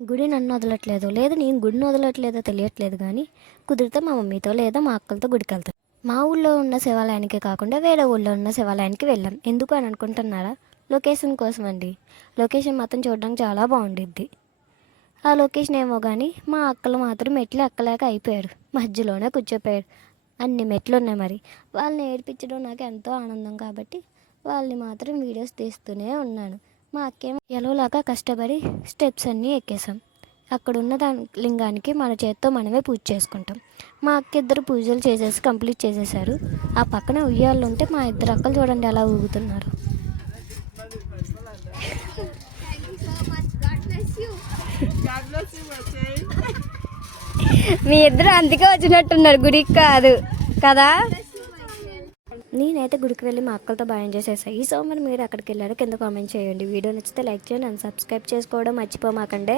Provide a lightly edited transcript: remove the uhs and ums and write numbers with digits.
గుడి నన్ను వదలట్లేదు, లేదు నేను గుడిని వదలట్లేదో తెలియట్లేదు కానీ కుదిరితే మా మమ్మీతో లేదా మా అక్కలతో గుడికి వెళ్తాను. మా ఊళ్ళో ఉన్న శివాలయానికి కాకుండా వేరే ఊళ్ళో ఉన్న శివాలయానికి వెళ్ళాం. ఎందుకు అని అనుకుంటున్నారా? లొకేషన్ కోసం అండి. లొకేషన్ మాత్రం చూడడానికి చాలా బాగుండిద్ది. ఆ లొకేషన్ ఏమో కానీ మా అక్కలు మాత్రం మెట్లు ఎక్కలేక అయిపోయారు, మధ్యలోనే కూర్చోపోయారు. అన్ని మెట్లు ఉన్నాయి. మరి వాళ్ళని ఏడిపించడం నాకు ఎంతో ఆనందం కాబట్టి వాళ్ళని మాత్రం వీడియోస్ తీస్తూనే ఉన్నాను. మా అక్కేమో ఎలాగోలాగా కష్టపడి స్టెప్స్ అన్నీ ఎక్కేసాం. అక్కడ ఉన్న దాని లింగానికి మన చేత్తో మనమే పూజ చేసుకుంటాం. మా అక్క ఇద్దరు పూజలు చేసేసి కంప్లీట్ చేసేసారు. ఆ పక్కన ఉయ్యాలు ఉంటే మా ఇద్దరు అక్కలు చూడండి ఎలా ఊగుతున్నారు. మీ ఇద్దరు అందుకే వచ్చినట్టున్నారు, గుడికి కాదు కదా. నేనైతే గుడికి వెళ్ళి మా అక్కలతో భయం చేసేసాను. ఈ సోమవారం మీరు అక్కడికి వెళ్ళారు కింద కామెంట్ చేయండి. వీడియో నచ్చితే లైక్ చేయండి అండ్ సబ్స్క్రైబ్ చేసుకోవడం మర్చిపోమాకండే.